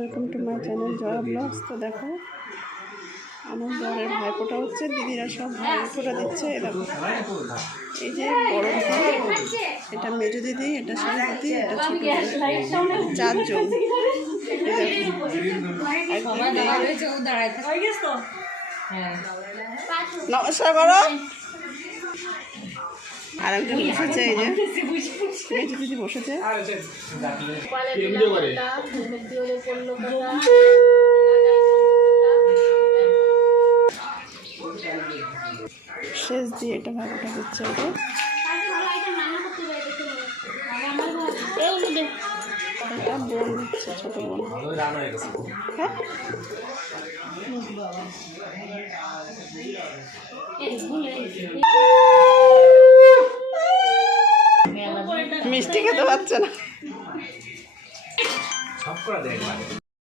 Welcome to my channel Jaya blogs. তো দেখো আমার বরের ভাইফোঁটা হচ্ছে, দিদিরা সব ভাইফোঁটা দিচ্ছে। দেখো এই যে বড় দিদি, এটা মেজো দিদি, এটা ছোট দিদি, এটা ছোট দিদি, চারজন। নমস্কার করো। আর একজন বসেছে, এই যে মেজো দিদি বসেছে। শেষ দিয়ে এটা ভাগটা দিচ্ছে। এটা বোন দিচ্ছে, ছোট বোন। হ্যাঁ মিষ্টি খেতে পারছে না।